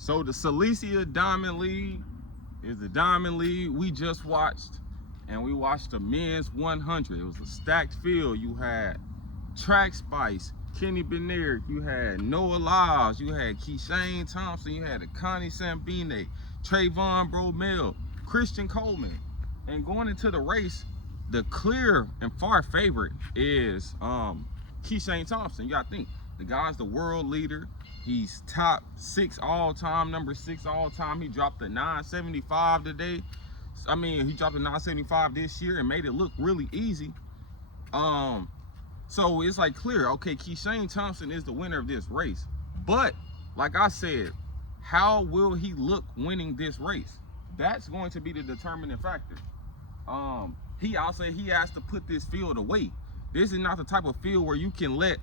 So the Silesia Diamond League is the Diamond League we just watched, and we watched the men's 100. It was a stacked field. You had Track Spice, Kenny Bernard, you had Noah Lyles, you had Kishane Thompson, you had Connie Sambine, Trayvon Bromell, Christian Coleman. And going into the race, the clear and far favorite is Kishane Thompson. You gotta think, the guy's the world leader. He's top 6 all-time, number 6 all-time. He dropped the 975 today. I mean, he dropped the 975 this year and made it look really easy. So it's like clear, okay, Kishane Thompson is the winner of this race. But like I said, how will he look winning this race? That's going to be the determining factor. I'll say he has to put this field away. This is not the type of field where you can let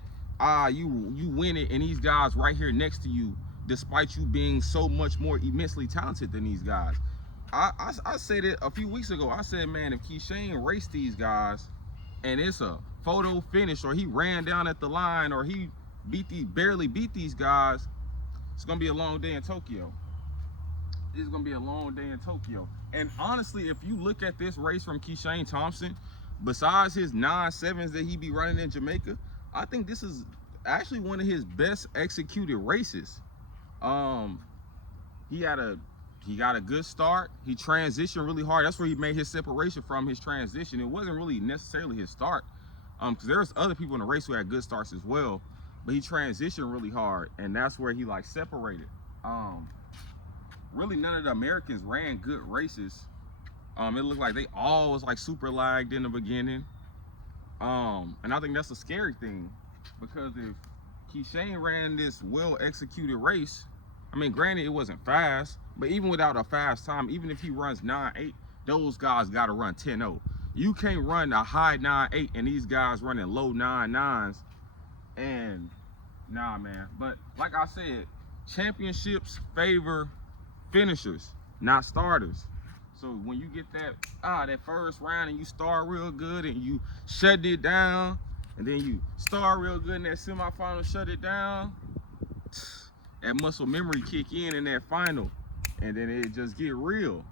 you win it and these guys right here next to you, despite you being so much more immensely talented than these guys. I said it a few weeks ago. I said, man, if Kishane raced these guys and it's a photo finish, or he ran down at the line, or he barely beat these guys, it's gonna be a long day in Tokyo. It's gonna be a long day in Tokyo. And honestly, if you look at this race from Kishane Thompson, besides his 9.7s that he be running in Jamaica, I think this is actually one of his best executed races. He got a good start. He transitioned really hard. That's where he made his separation from his transition. It wasn't really necessarily his start, because there's other people in the race who had good starts as well, but he transitioned really hard, and that's where he like separated. Really none of the Americans ran good races. It looked like they all was like super lagged in the beginning. And I think that's a scary thing, because if Kishane ran this well executed race, I mean, granted it wasn't fast, but even without a fast time, even if he runs 9.8, those guys got to run 10.0. You can't run a high 9.8 and these guys running low 9.9s. And nah, man. But like I said, championships favor finishers, not starters. So when you get that first round and you start real good and you shut it down, and then you start real good in that semifinal, shut it down, that muscle memory kick in that final, and then it just get real.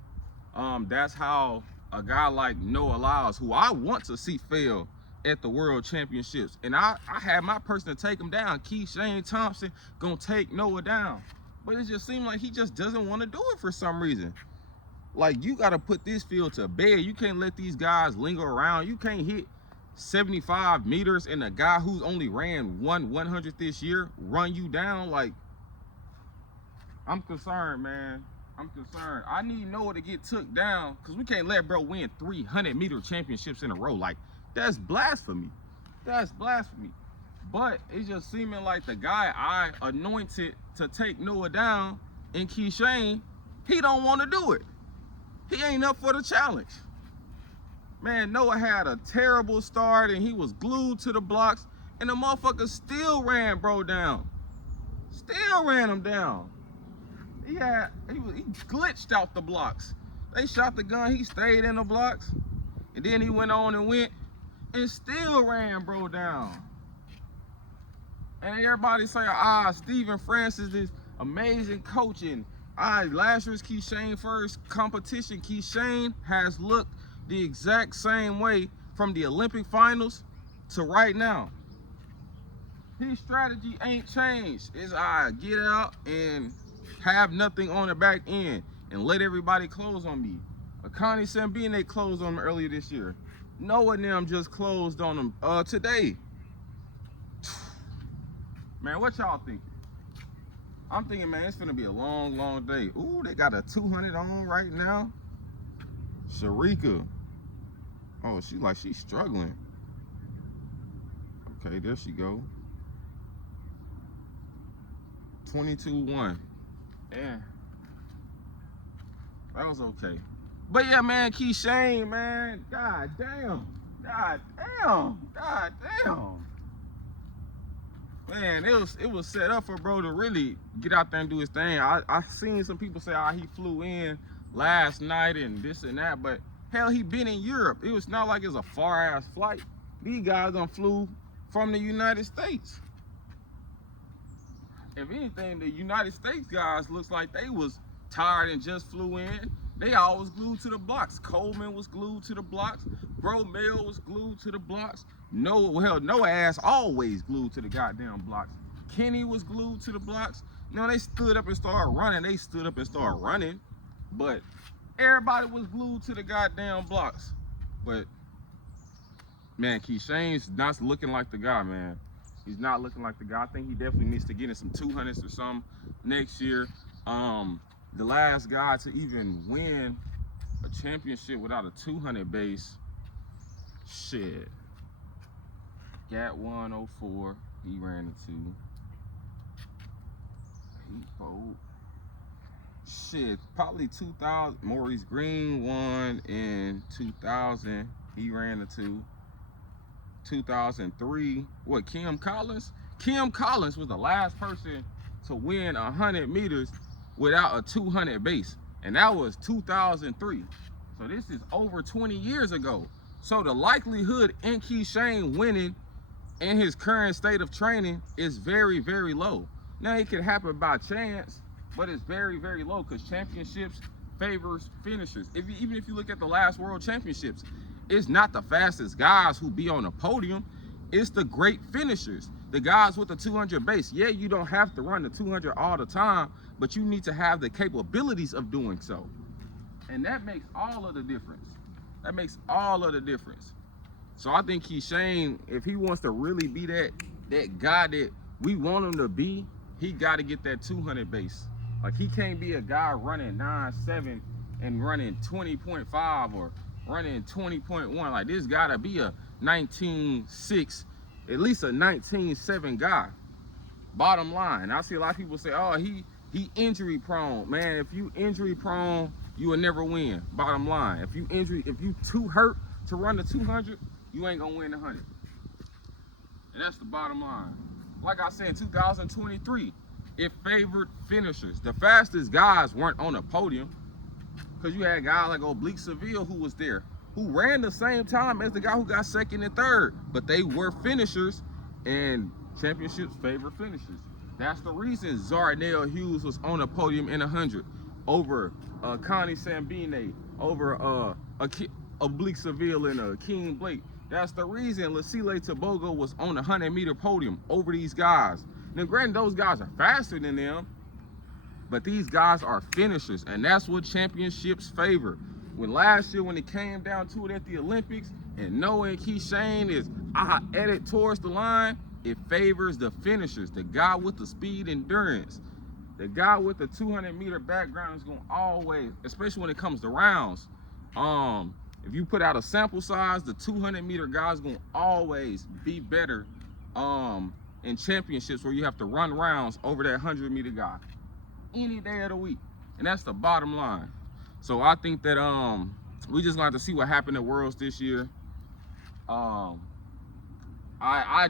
That's how a guy like Noah Lyles, who I want to see fail at the World Championships, and I had my person to take him down. Kishane Thompson gonna take Noah down, but it just seemed like he just doesn't want to do it for some reason. Like, you got to put this field to bed. You can't let these guys linger around. You can't hit 75 meters and a guy who's only ran 1/100th this year run you down. Like, I'm concerned, man. I'm concerned. I need Noah to get took down, because we can't let bro win 300-meter championships in a row. Like, that's blasphemy. That's blasphemy. But it's just seeming like the guy I anointed to take Noah down in Kishane, he don't want to do it. He ain't up for the challenge. Man, Noah had a terrible start and he was glued to the blocks, and the motherfucker still ran bro down. Still ran him down. He glitched out the blocks. They shot the gun, he stayed in the blocks, and then he went on and went and still ran bro down. And everybody say, Stephen Francis is amazing coaching. Last year's Kishane first competition, Kishane has looked the exact same way from the Olympic finals to right now. His strategy ain't changed. It's get out and have nothing on the back end and let everybody close on me. Connie Sambine closed on him earlier this year. Noah and them just closed on him today. Man, what y'all thinking? I'm thinking, man, it's gonna be a long, long day. Ooh, they got a 200 on right now. Sharika. Oh, she's struggling. Okay, there she go. 22-1. Yeah. That was okay. But yeah, man, Kishane, man. God damn. God damn. God damn. Man, it was set up for bro to really get out there and do his thing. I seen some people say, he flew in last night and this and that, but hell, he been in Europe. It was not like it's a far ass flight. These guys done flew from the United States. if anything, the United States guys looks like they was tired and just flew in. They always glued to the blocks. Coleman was glued to the blocks. Bromell was glued to the blocks. No ass always glued to the goddamn blocks. Kenny was glued to the blocks. No, they stood up and started running. They stood up and started running. But everybody was glued to the goddamn blocks. But, man, Kishane's not looking like the guy, man. He's not looking like the guy. I think he definitely needs to get in some 200s or something next year. The last guy to even win a championship without a 200 base, shit. Gat 104, he ran the 2. He fold. Shit, probably 2000. Maurice Green won in 2000. He ran the 2. 2003. What, Kim Collins? Kim Collins was the last person to win 100 meters without a 200 base, and that was 2003. So this is over 20 years ago. So the likelihood in Kishane winning in his current state of training is very, very low. Now it could happen by chance, but it's very, very low because championships favors finishers. Even if you look at the last World Championships, it's not the fastest guys who be on the podium. It's the great finishers, the guys with the 200 base. Yeah, you don't have to run the 200 all the time, but you need to have the capabilities of doing so. And that makes all of the difference. That makes all of the difference. So I think Kishane, if he wants to really be that guy that we want him to be, he got to get that 200 base. Like, he can't be a guy running 9.7 and running 20.5 or running 20.1. Like, this got to be a 19.6, at least a 19.7 guy. Bottom line, I see a lot of people say, oh, he injury prone. Man, if you injury prone, you will never win. Bottom line, if you too hurt to run the 200, you ain't gonna win the 100. And that's the bottom line. Like I said, 2023, it favored finishers. The fastest guys weren't on the podium because you had guys like Oblique Seville who was there, who ran the same time as the guy who got second and third, but they were finishers, and championships favor finishers. That's the reason Zardnell Hughes was on the podium in 100 over Connie Sambine, over Oblique Seville and Keem Blake. That's the reason Lasile Tabogo was on the 100-meter podium over these guys. Now, granted, those guys are faster than them, but these guys are finishers, and that's what championships favor. When last year, when it came down to it at the Olympics, and knowing Kishane is headed towards the line, it favors the finishers, the guy with the speed endurance. The guy with the 200-meter background is going to always, especially when it comes to rounds, if you put out a sample size, the 200-meter guy is going to always be better in championships where you have to run rounds over that 100-meter guy any day of the week. And that's the bottom line. So I think that we just going to have to see what happened at Worlds this year. I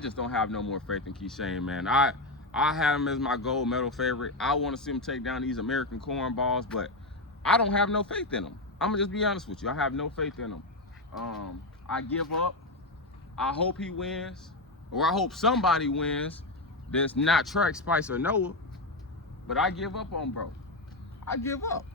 just don't have no more faith in Kishane, man. I have him as my gold medal favorite. I want to see him take down these American cornballs, but I don't have no faith in him. I'm going to just be honest with you. I have no faith in him. I give up. I hope he wins, or I hope somebody wins that's not Track Spice or Noah, but I give up on bro. I give up.